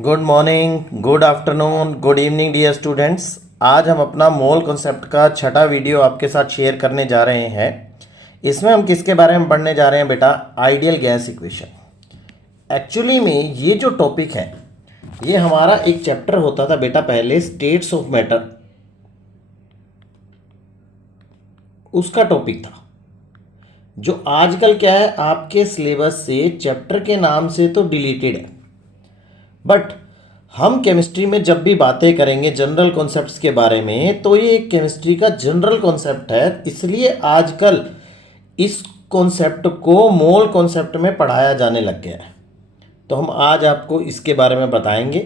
Good morning, good afternoon, good evening dear students. आज हम अपना मोल कॉन्सेप्ट का छठा वीडियो आपके साथ शेयर करने जा रहे हैं। इसमें हम किसके बारे में पढ़ने जा रहे हैं बेटा? Ideal gas equation. एक्चुअली में ये जो टॉपिक है ये हमारा एक चैप्टर होता था बेटा पहले, स्टेट्स ऑफ मैटर, उसका टॉपिक था जो आजकल क्या है आपके सिलेबस से चैप्टर के नाम से तो डिलीटेड है। बट हम केमिस्ट्री में जब भी बातें करेंगे जनरल कॉन्सेप्ट्स के बारे में तो ये एक केमिस्ट्री का जनरल कॉन्सेप्ट है, इसलिए आजकल इस कॉन्सेप्ट को मोल कॉन्सेप्ट में पढ़ाया जाने लग गया है। तो हम आज आपको इसके बारे में बताएंगे।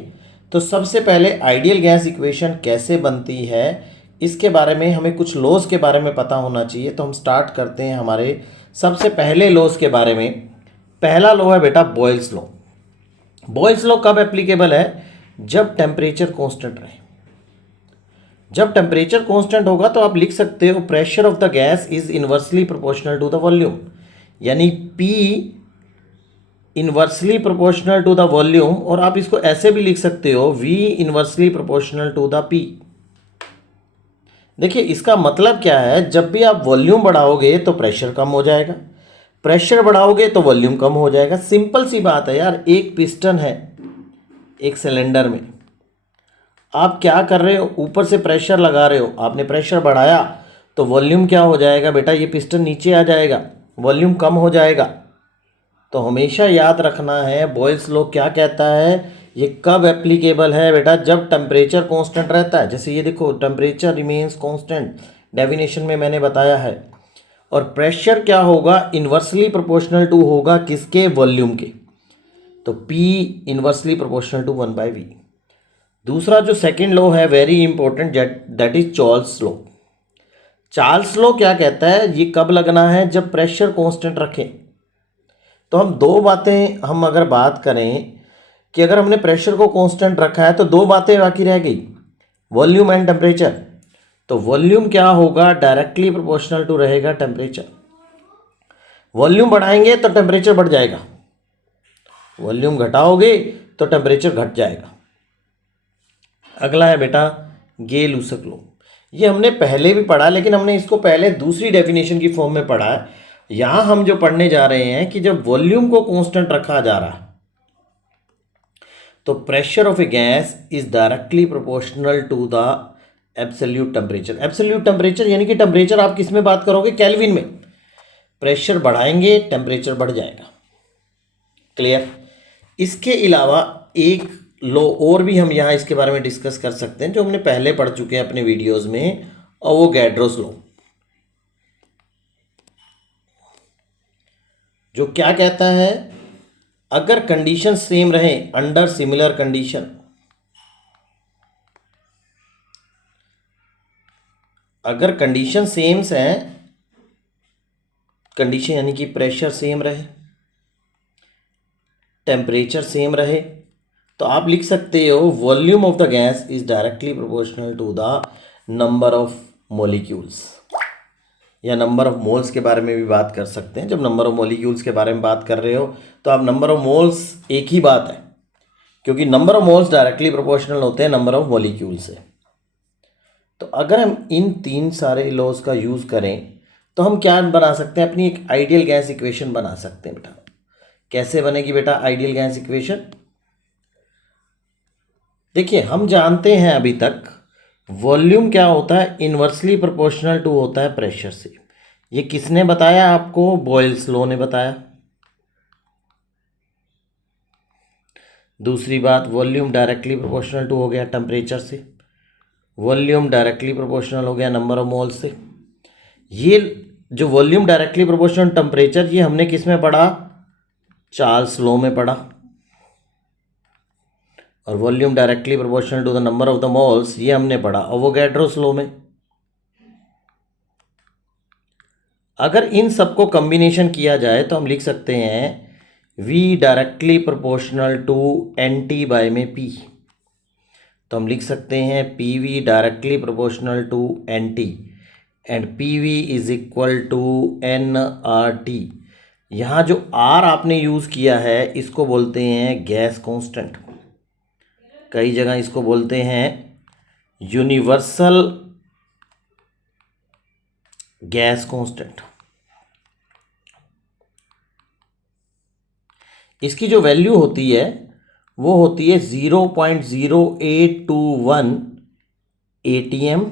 तो सबसे पहले आइडियल गैस इक्वेशन कैसे बनती है इसके बारे में हमें कुछ लॉज के बारे में पता होना चाहिए। तो हम स्टार्ट करते हैं हमारे सबसे पहले लॉज के बारे में। पहला लॉ है बेटा बॉयल्स लॉ। बॉयल्स लॉ कब एप्लीकेबल है? जब टेम्परेचर कांस्टेंट रहे। जब टेम्परेचर कांस्टेंट होगा तो आप लिख सकते हो pressure of the gas is inversely proportional to the volume, यानी P inversely proportional to the volume. और आप इसको ऐसे भी लिख सकते हो V inversely proportional to the P। देखिए इसका मतलब क्या है, जब भी आप वॉल्यूम बढ़ाओगे तो प्रेशर कम हो जाएगा, प्रेशर बढ़ाओगे तो वॉल्यूम कम हो जाएगा। सिंपल सी बात है यार। एक पिस्टन है एक सिलेंडर में, आप क्या कर रहे हो, ऊपर से प्रेशर लगा रहे हो, आपने प्रेशर बढ़ाया तो वॉल्यूम क्या हो जाएगा बेटा? ये पिस्टन नीचे आ जाएगा, वॉल्यूम कम हो जाएगा। तो हमेशा याद रखना है बॉयल्स लॉ क्या कहता है, ये कब एप्लीकेबल है बेटा? जब टेम्परेचर कांस्टेंट रहता है। जैसे ये देखो, टेम्परेचर रिमेन्स कांस्टेंट, डेफिनेशन में मैंने बताया है। और प्रेशर क्या होगा? इन्वर्सली प्रोपोर्शनल टू होगा किसके? वॉल्यूम के। तो P inversely proportional to 1/V। दूसरा जो सेकंड लॉ है very important, that is Charles law. Charles law क्या कहता है, ये कब लगना है? जब प्रेशर कांस्टेंट रखें। तो हम दो बातें, हम अगर बात करें कि अगर हमने प्रेशर को कांस्टेंट रखा है तो दो बातें बाकी रह गई, वॉल्यूम एंड टेम्परेचर। तो वॉल्यूम क्या होगा? डायरेक्टली प्रोपोर्शनल टू रहेगा टेम्परेचर। वॉल्यूम बढ़ाएंगे तो टेम्परेचर बढ़ जाएगा, वॉल्यूम घटाओगे तो टेम्परेचर घट जाएगा। अगला है बेटा गे-लूसक लॉ। ये हमने पहले भी पढ़ा, लेकिन हमने इसको पहले दूसरी डेफिनेशन की फॉर्म में पढ़ा है। यहाँ हम जो पढ़ने जा रहे हैं कि जब वॉल्यूम को कांस्टेंट रखा जा रहा है तो pressure of a gas is directly proportional to the absolute temperature. Absolute temperature यानी कि टेम्परेचर आप किस में बात करोगे? केल्विन में। प्रेशर बढ़ाएंगे टेम्परेचर बढ़ जाएगा। क्लियर? इसके अलावा एक लॉ और भी हम यहाँ इसके बारे में डिस्कस कर सकते हैं जो हमने पहले पढ़ चुके हैं अपने वीडियोस में, और वो गैड्रोस लॉ, जो क्या कहता है, अगर कंडीशन सेम रहे अंडर सिमिलर कंडीशन, अगर कंडीशन सेम है, कंडीशन यानी कि प्रेशर सेम रहे, टेम्परेचर सेम रहे, तो आप लिख सकते हो volume of the gas is directly proportional to the number of molecules, या नंबर ऑफ मोल्स के बारे में भी बात कर सकते हैं। जब नंबर ऑफ मॉलिक्यूल्स के बारे में बात कर रहे हो तो आप नंबर ऑफ मोल्स एक ही बात है, क्योंकि number of moles directly proportional होते हैं नंबर ऑफ मॉलिक्यूल से। तो अगर हम इन तीन सारे लॉज का यूज़ करें तो हम क्या बना सकते हैं? अपनी एक आइडियल गैस इक्वेशन बना सकते हैं बेटा। कैसे बनेगी बेटा आइडियल गैस इक्वेशन? देखिए हम जानते हैं अभी तक वॉल्यूम क्या होता है? इन्वर्सली प्रोपोर्शनल टू होता है प्रेशर से। ये किसने बताया आपको? बॉयल्स लॉ ने बताया। दूसरी बात, वॉल्यूम डायरेक्टली प्रोपोर्शनल टू हो गया टेम्परेचर से, वॉल्यूम डायरेक्टली प्रोपोर्शनल हो गया नंबर ऑफ मोल्स से। ये जो वॉल्यूम डायरेक्टली प्रोपोर्शनल टेम्परेचर, ये हमने किस में पढ़ा? चार्ल्स लॉ में पढ़ा। और volume directly proportional to the number of the moles, ये हमने पढ़ा अवोगाड्रोस लॉ में। अगर इन सबको कॉम्बिनेशन किया जाए तो हम लिख सकते हैं V directly proportional to NT by में P। तो हम लिख सकते हैं PV directly proportional to NT and PV is equal to nRT। यहाँ जो R आपने यूज़ किया है इसको बोलते हैं गैस कांस्टेंट। कई जगह इसको बोलते हैं यूनिवर्सल गैस कांस्टेंट। इसकी जो वैल्यू होती है वो होती है 0.0821 ATM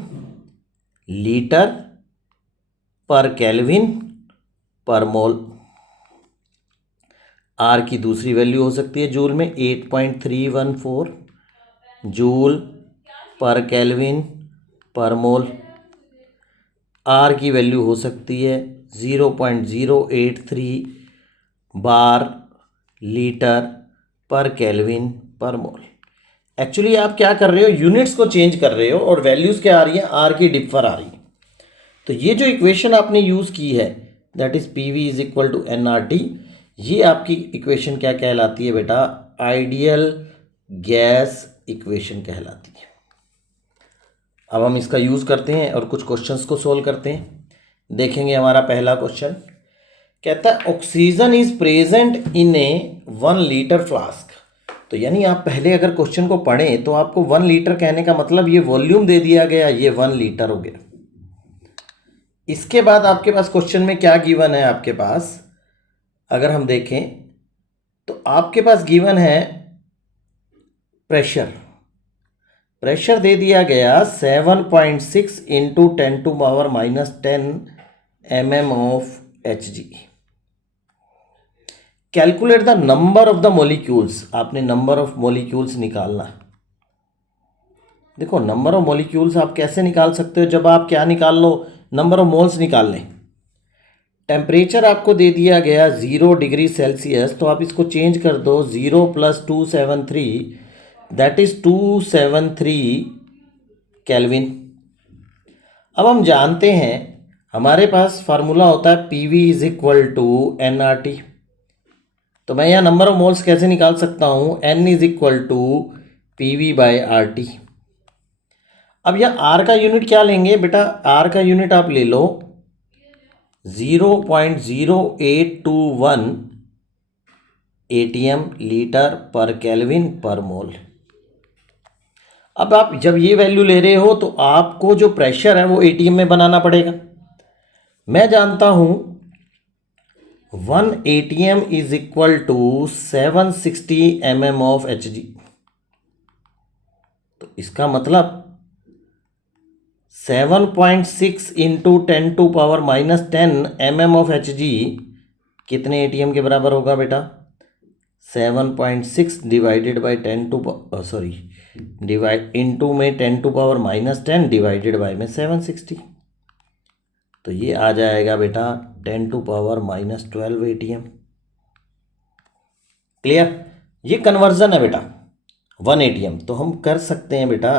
लीटर पर केल्विन पर मोल। आर की दूसरी वैल्यू हो सकती है जूल में 8.314 जूल पर केल्विन पर मोल। आर की वैल्यू हो सकती है 0.083 बार लीटर पर केल्विन पर मोल। एक्चुअली आप क्या कर रहे हो, यूनिट्स को चेंज कर रहे हो और वैल्यूज़ क्या आ रही हैं, आर की डिफर आ रही है। तो ये जो इक्वेशन आपने यूज़ की है that is P V is equal to N R T, ये आपकी इक्वेशन क्या कहलाती है बेटा, आइडियल गैस इक्वेशन कहलाती है। अब हम इसका यूज़ करते हैं और कुछ क्वेश्चंस को सोल्व करते हैं। देखेंगे हमारा पहला क्वेश्चन कहता है oxygen is present in A 1 litre flask. तो यानी आप पहले अगर क्वेश्चन को पढ़ें तो आपको 1 लीटर कहने का मतलब ये वॉल्यूम दे दिया गया, ये 1 लीटर हो गया। इसके बाद आपके पास क्वेश्चन में क्या गिवन है, आपके पास अगर हम देखें तो आपके पास गिवन है प्रेशर। प्रेशर दे दिया गया 7.6 into 10⁻⁻10 mm of Hg। Calculate the number of the molecules, आपने नंबर ऑफ मोलिक्यूल्स निकालना है। देखो नंबर ऑफ मोलिक्यूल्स आप कैसे निकाल सकते हो, जब आप क्या निकाल लो, नंबर ऑफ मोल्स निकाल लें। टेम्परेचर आपको दे दिया गया 0 डिग्री सेल्सियस, तो आप इसको चेंज कर दो 0 + 273 दैट इज 273 केल्विन। अब हम जानते हैं हमारे पास फार्मूला होता है P V is equal to N R T. तो मैं यहाँ नंबर ऑफ मोल्स कैसे निकाल सकता हूँ, n is equal to P V by R T. अब यहाँ r का यूनिट क्या लेंगे बेटा, r का यूनिट आप ले लो 0.0821 ATM लीटर पर केल्विन पर मोल। अब आप जब ये वैल्यू ले रहे हो तो आपको जो प्रेशर है वो ATM में बनाना पड़ेगा। मैं जानता हूं 1 ATM is equal to 760 mm of Hg। तो इसका मतलब 7.6 इंटू 10⁻⁻10 mm ऑफ Hg कितने ATM के बराबर होगा बेटा, 7.6 divided by 10 to divide into में 10⁻⁻10 डिवाइडेड बाई में 760। तो ये आ जाएगा बेटा 10⁻⁻12 ATM। क्लियर, ये कन्वर्जन है बेटा 1 ATM। तो हम कर सकते हैं बेटा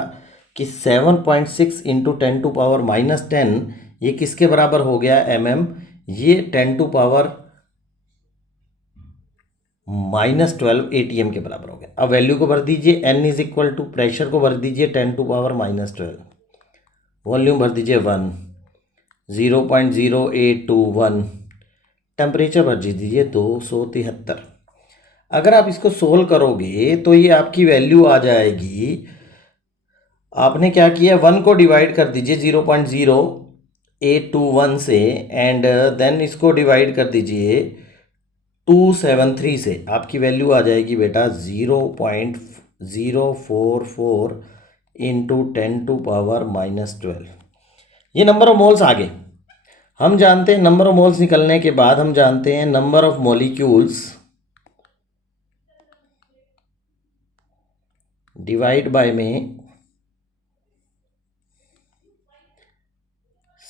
कि 7.6 इंटू 10⁻⁻10 ये किसके बराबर हो गया mm, ये 10⁻⁻12 ATM के बराबर हो गया। अब वैल्यू को भर दीजिए, n is equal to pressure को भर दीजिए 10⁻⁻12, वॉल्यूम भर दीजिए 1, 0.0821, टेम्परेचर भर दीजिए 273। अगर आप इसको सोल्व करोगे तो ये आपकी वैल्यू आ जाएगी, आपने क्या किया 1 को डिवाइड कर दीजिए 0.0821 से एंड देन इसको डिवाइड कर दीजिए 273 से, आपकी वैल्यू आ जाएगी बेटा 0.044 इंटू 10⁻⁻12। ये नंबर ऑफ मोल्स आ गए। हम जानते हैं नंबर ऑफ मोल्स निकलने के बाद हम जानते हैं number of molecules divide by में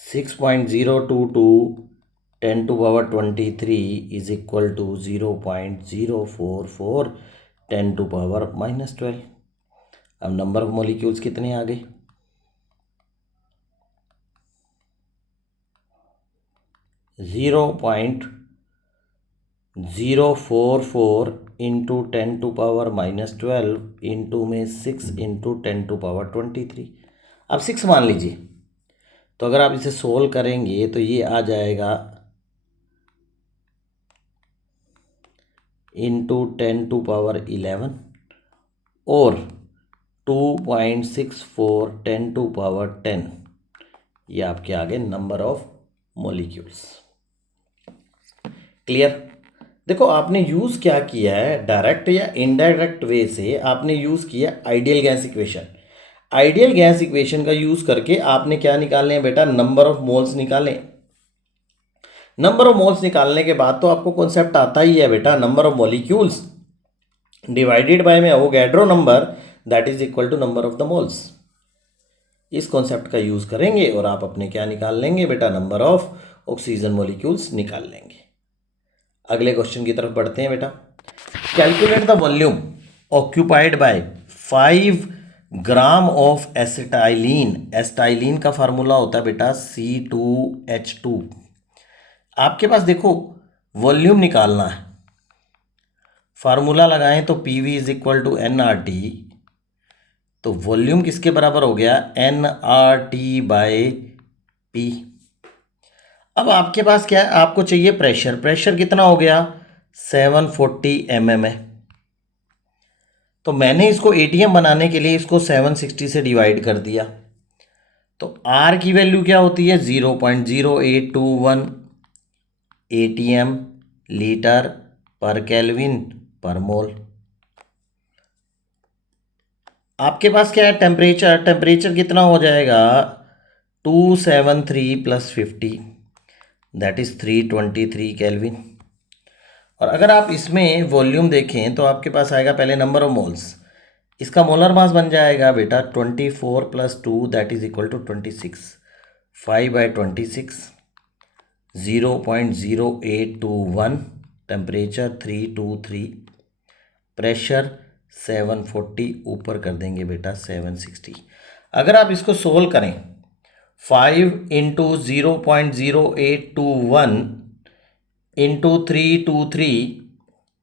6.022 10⁻23 इज इक्वल टू 0.044 10⁻⁻12। अब नंबर ऑफ मॉलिक्यूल्स कितने आ गए, 0.044 इंटू 10⁻⁻12 इंटू में 6 इंटू 10⁻23। अब 6 मान लीजिए। तो अगर आप इसे सोल्व करेंगे तो ये आ जाएगा इंटू 10⁻11 और 2.64 10⁻10, ये आपके आगे नंबर ऑफ मॉलिक्यूल्स। क्लियर। देखो आपने यूज़ क्या किया है, डायरेक्ट या इनडायरेक्ट वे से आपने यूज़ किया ideal gas equation. Ideal gas equation का यूज़ करके आपने क्या निकालने हैं बेटा, नंबर ऑफ मोल्स निकालें। नंबर ऑफ मोल्स निकालने के बाद तो आपको कॉन्सेप्ट आता ही है बेटा, number of molecules divided by में Avogadro number that is equal to number of the moles. इस कॉन्सेप्ट का यूज़ करेंगे और आप अपने क्या निकाल लेंगे बेटा, नंबर ऑफ ऑक्सीजन मॉलिक्यूल्स निकाल लेंगे। अगले क्वेश्चन की तरफ बढ़ते हैं बेटा। Calculate the volume occupied by 5 gram of acetylene. Acetylene का फार्मूला होता है बेटा C2H2। आपके पास देखो वॉल्यूम निकालना है, फार्मूला लगाएं तो PV is equal to NRT। तो वॉल्यूम किसके बराबर हो गया, NRT/P। अब आपके पास क्या है, आपको चाहिए प्रेशर। प्रेशर कितना हो गया, 740 mm है। तो मैंने इसको ATM बनाने के लिए इसको 760 से डिवाइड कर दिया। तो R की वैल्यू क्या होती है, 0.0821 ATM लीटर पर केल्विन पर मोल। आपके पास क्या है, टेम्परेचर। टेम्परेचर कितना हो जाएगा, 273 + 50 दैट इज 323 केल्विन। और अगर आप इसमें वॉल्यूम देखें तो आपके पास आएगा पहले नंबर ऑफ मोल्स, इसका मोलर मास बन जाएगा बेटा 24 + 2 that is equal to 26। 5/26 0.0821, temperature 323, pressure 740, ऊपर कर देंगे बेटा 760। अगर आप इसको सोल्व करें, 5 × 0.0821 × 323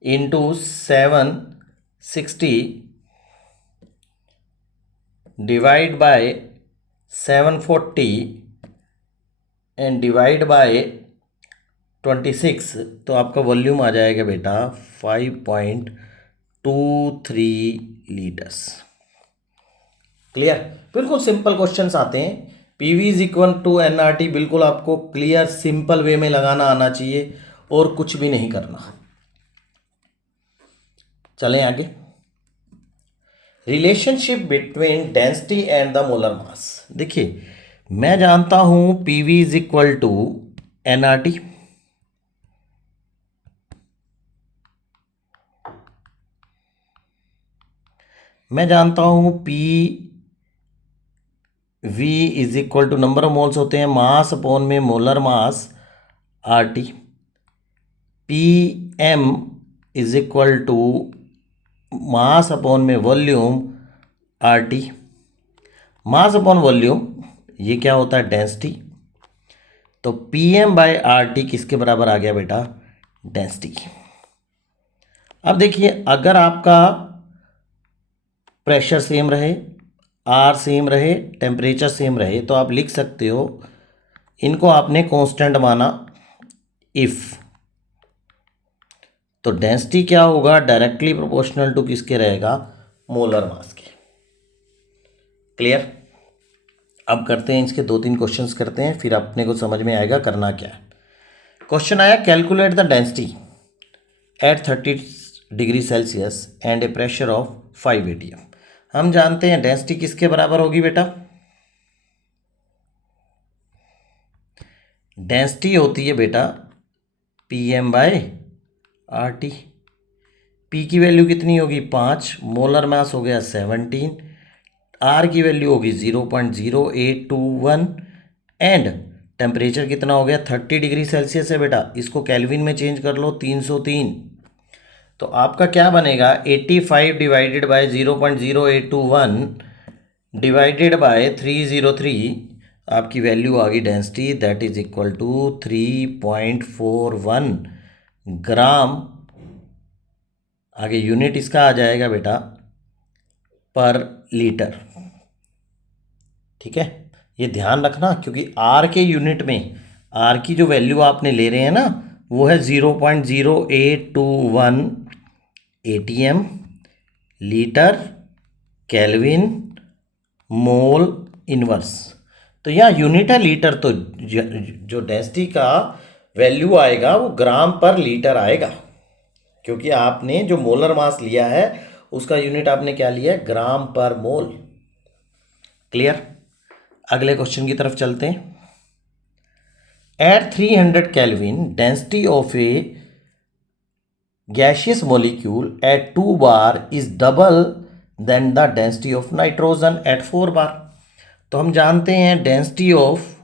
× 760 divide by 740 and divide by 26, तो आपका वॉल्यूम आ जाएगा बेटा 5.23 लीटर्स। क्लियर। बिल्कुल सिंपल क्वेश्चंस आते हैं। PV is equal to NRT बिल्कुल आपको क्लियर सिंपल वे में लगाना आना चाहिए और कुछ भी नहीं करना। चलें आगे। Relationship between density and the molar mass. देखिए मैं जानता हूं PV is equal to NRT। मैं जानता हूं PV is equal to number of moles होते हैं मास अपॉन में molar mass RT। PM is equal to mass upon में volume RT। Mass upon volume ये क्या होता है, डेंसिटी। तो PM/RT किसके बराबर आ गया बेटा, डेंसिटी। अब देखिए अगर आपका प्रेशर सेम रहे, R सेम रहे, टेम्परेचर सेम रहे, तो आप लिख सकते हो, इनको आपने कांस्टेंट माना इफ, तो डेंसिटी क्या होगा, डायरेक्टली प्रोपोर्शनल टू किसके रहेगा, मोलर मास के। क्लियर। अब करते हैं इसके 2-3 क्वेश्चंस करते हैं, फिर अपने को समझ में आएगा करना क्या है। क्वेश्चन आया, calculate the density at 30°C and A pressure of 5 ATM। हम जानते हैं डेंसिटी किसके बराबर होगी बेटा, डेंसिटी होती है बेटा PM/RT। P की वैल्यू कितनी होगी, 5, मोलर मास हो गया 17, R की वैल्यू होगी 0.0821 एंड टेम्परेचर कितना हो गया 30°C है बेटा। इसको केल्विन में चेंज कर लो, 303। तो आपका क्या बनेगा, 85 डिवाइडेड बाय 0.0821 डिवाइडेड बाय 303, आपकी वैल्यू आ गई density that is equal to 3.41 gram. आगे यूनिट इसका आ जाएगा बेटा पर लीटर। ठीक है, ये ध्यान रखना क्योंकि R के यूनिट में R की जो वैल्यू आपने ले रहे हैं ना वो है 0.0821 ATM litre kelvin mole inverse. तो यहाँ यूनिट है लीटर, तो जो डेंसिटी का वैल्यू आएगा वो ग्राम पर लीटर आएगा, क्योंकि आपने जो मोलर मास लिया है उसका यूनिट आपने क्या लिया है, ग्राम पर मोल। क्लियर। अगले क्वेश्चन की तरफ चलते हैं। At 300 kelvin density of a gaseous molecule at 2 bar is double than the density of nitrogen at 4 bar। तो हम जानते हैं डेंसिटी ऑफ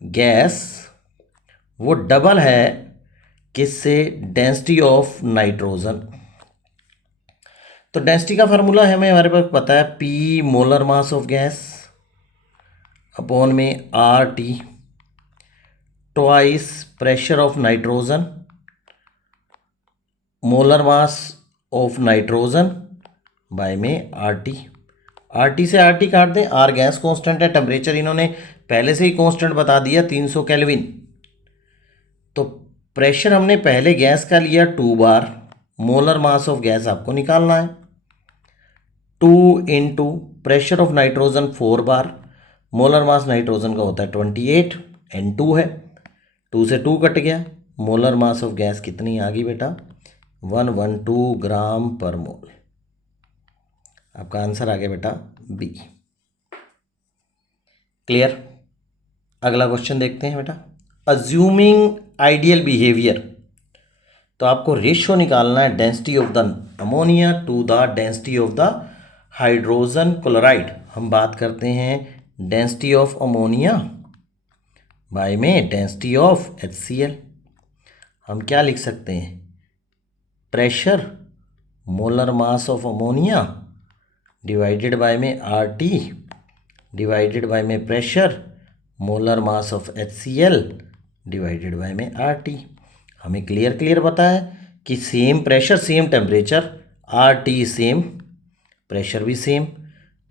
गैस वो डबल है किससे, डेंसिटी ऑफ नाइट्रोजन। तो डेंसिटी का फार्मूला है, हमें हमारे पास पता है, P molar mass of gas upon में R T twice pressure of nitrogen molar mass of nitrogen by में आर टी से आर टी काट दें। आर गैस कांस्टेंट है, टेम्परेचर इन्होंने पहले से ही कांस्टेंट बता दिया 300 केल्विन। तो प्रेशर हमने पहले गैस का लिया 2 बार, मोलर मास ऑफ गैस आपको निकालना है 2 into pressure of nitrogen 4 bar, molar mass nitrogen का होता है 28 N2 है, 2 से 2 कट गया, मोलर मास ऑफ गैस कितनी आ गई बेटा, 112 ग्राम पर मोल। आपका आंसर आ गया बेटा बी। क्लियर। अगला क्वेश्चन देखते हैं बेटा। अज्यूमिंग आइडियल बिहेवियर, तो आपको रेशियो निकालना है density of the ammonia to the density of the hydrogen chloride. हम बात करते हैं डेंसिटी ऑफ अमोनिया बाय में डेंसिटी ऑफ HCl। हम क्या लिख सकते हैं, pressure molar mass of ammonia divided by में आर टी डिवाइडेड बाय में pressure molar mass of HCl divided by में आर टी। हमें क्लियर पता है कि same pressure same temperature, R T same, pressure भी सेम।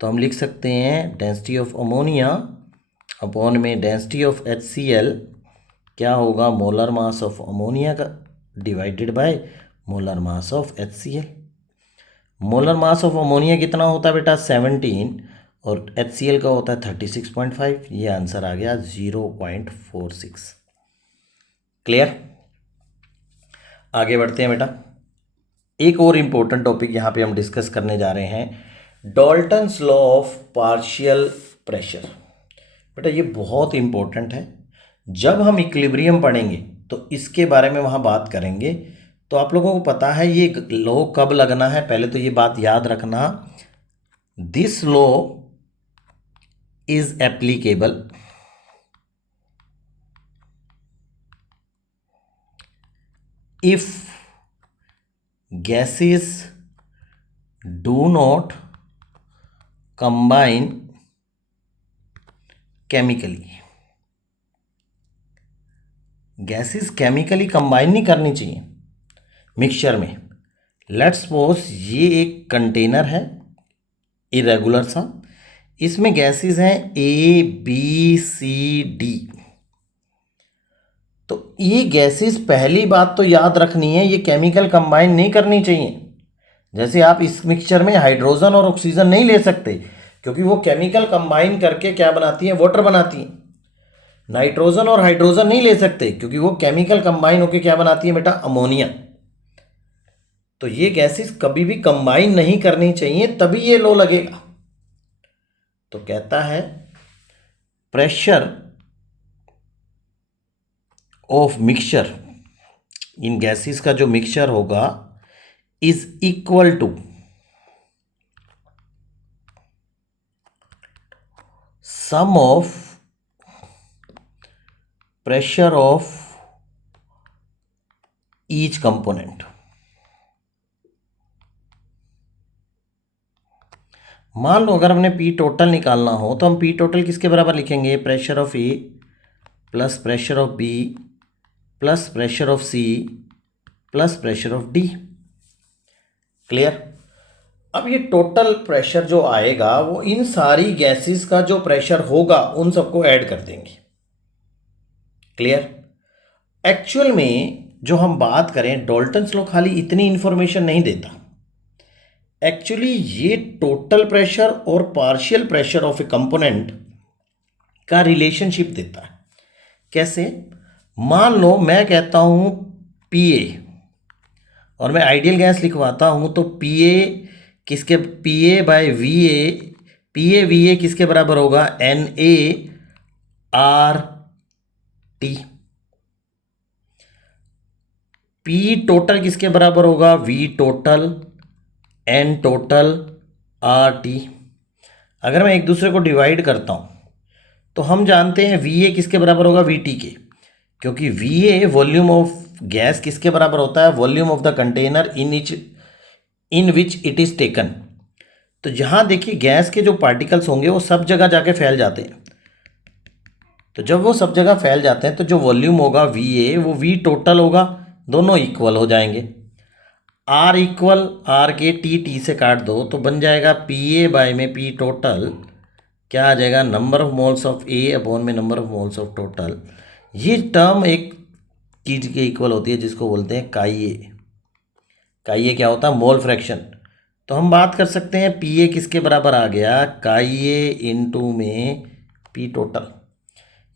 तो हम लिख सकते हैं डेंसिटी ऑफ अमोनिया अपॉन में डेंसिटी ऑफ HCl क्या होगा, मोलर मास ऑफ अमोनिया का divided by molar mass of HCl। Molar mass of ammonia कितना होता है बेटा 17 और HCl का होता है 36.5। ये आंसर आ गया 0.46। क्लियर। आगे बढ़ते हैं बेटा। एक और इम्पोर्टेंट टॉपिक यहाँ पे हम डिस्कस करने जा रहे हैं, Dalton's law of partial pressure. बेटा ये बहुत इम्पोर्टेंट है, जब हम इक्विलिब्रियम पढ़ेंगे तो इसके बारे में वहाँ बात करेंगे। तो आप लोगों को पता है ये लॉ कब लगना है, पहले तो ये बात याद रखना, this law is applicable if gases do not combine chemically। Gases chemically combine नहीं करनी चाहिए मिक्सचर में। लेट्स सपोज ये एक कंटेनर है इरेगुलर सा, इसमें गैसेस हैं ABCD। तो ये गैसेस पहली बात तो याद रखनी है, ये केमिकल कंबाइन नहीं करनी चाहिए। जैसे आप इस मिक्सचर में हाइड्रोजन और ऑक्सीजन नहीं ले सकते, क्योंकि वो केमिकल कंबाइन करके क्या बनाती हैं, वाटर बनाती हैं। नाइट्रोजन और हाइड्रोजन नहीं ले सकते, क्योंकि वो केमिकल कंबाइन होकर क्या बनाती है बेटा, अमोनिया। तो ये गैसेस कभी भी कंबाइन नहीं करनी चाहिए, तभी ये लो लगेगा। तो कहता है pressure of mixture in gases का जो मिक्सचर होगा is equal to sum of pressure of each component. मान लो अगर हमने पी टोटल निकालना हो तो हम पी टोटल किसके बराबर लिखेंगे, pressure of A plus pressure of B plus pressure of C plus pressure of D. Clear. अब ये टोटल प्रेशर जो आएगा वो इन सारी गैसेस का जो प्रेशर होगा उन सबको ऐड कर देंगे। क्लियर। एक्चुअल में जो हम बात करें, डाल्टन्स लॉ खाली इतनी इंफॉर्मेशन नहीं देता। एक्चुअली ये टोटल प्रेशर और partial pressure of A component का रिलेशनशिप देता है। कैसे? मान लो मैं कहता हूं पीए और मैं आइडियल गैस लिखवाता हूं, तो पीए बाय वीए किसके बराबर होगा? NaRT। पी टोटल किसके बराबर होगा? V total N total RT। अगर मैं एक दूसरे को डिवाइड करता हूं तो हम जानते हैं VA किसके बराबर होगा? VT के, क्योंकि VA वॉल्यूम ऑफ गैस किसके बराबर होता है? Volume of the container in which it is taken. तो जहां देखिए गैस के जो पार्टिकल्स होंगे वो सब जगह जाके फैल जाते हैं, तो जब वो सब जगह फैल जाते हैं तो जो वॉल्यूम होगा VA वो V टोटल होगा, दोनों इक्वल हो जाएंगे। R इक्वल R के टी से काट दो तो बन जाएगा PA बाय में P टोटल, क्या आ जाएगा? Number of moles of A upon में number of moles of total. ये टर्म एक चीज के इक्वल होती है जिसको बोलते हैं काईए। काईए क्या होता है? Mole fraction. तो हम बात कर सकते हैं PA किसके बराबर आ गया? काईए इंटू में P टोटल।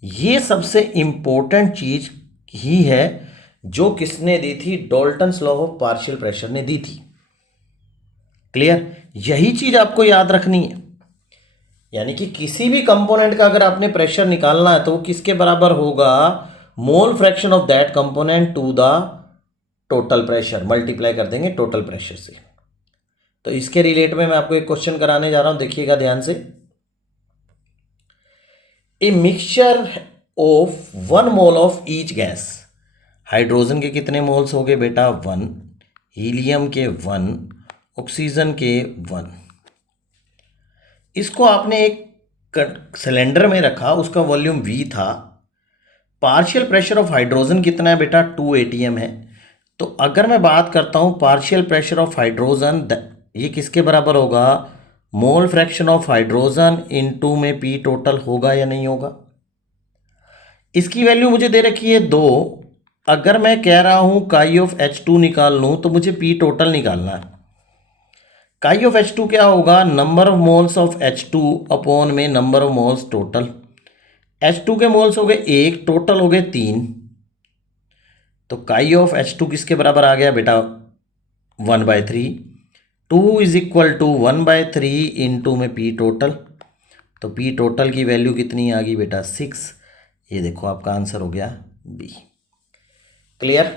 ये सबसे इंपॉर्टेंट चीज ही है जो किसने दी थी? Dalton's law of partial pressure ने दी थी। क्लियर? यही चीज आपको याद रखनी है। यानी कि किसी भी कंपोनेंट का अगर आपने प्रेशर निकालना है तो वो किसके बराबर होगा? Mole fraction of that component to the total pressure, multiply कर देंगे टोटल प्रेशर से। तो इसके रिलेट में मैं आपको एक क्वेश्चन कराने जा रहा हूं, देखिएगा ध्यान से। A mixture of 1 mole of each gas, hydrogen के कितने मोल्स हो गए बेटा? 1, हीलियम के 1, ऑक्सीजन के 1। इसको आपने एक सिलेंडर में रखा, उसका वॉल्यूम V था। पार्शियल प्रेशर ऑफ हाइड्रोजन कितना है बेटा? 2 atm है। तो अगर मैं बात करता हूं पार्शियल प्रेशर ऑफ हाइड्रोजन, ये किसके बराबर होगा? Mole fraction of hydrogen into में P टोटल होगा या नहीं होगा? इसकी वैल्यू मुझे दे रखी है 2। अगर मैं कह रहा हूं काई ऑफ H2 निकाल लूं तो मुझे P टोटल निकालना है। काई ऑफ H2 क्या होगा? Number of moles of H2 upon में number of moles total. H2 के मोल्स हो गए 1, टोटल हो गए 3। तो काई ऑफ H2 किसके बराबर आ गया बेटा? 1/3। 2 इज इक्वल टू 1/3 इंटू में P टोटल। तो P टोटल की वैल्यू कितनी आ गई बेटा? 6। ये देखो आपका आंसर हो गया B। क्लियर?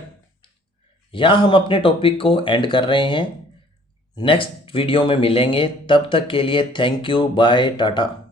यहाँ हम अपने टॉपिक को एंड कर रहे हैं। नेक्स्ट वीडियो में मिलेंगे, तब तक के लिए थैंक यू, बाय, टाटा।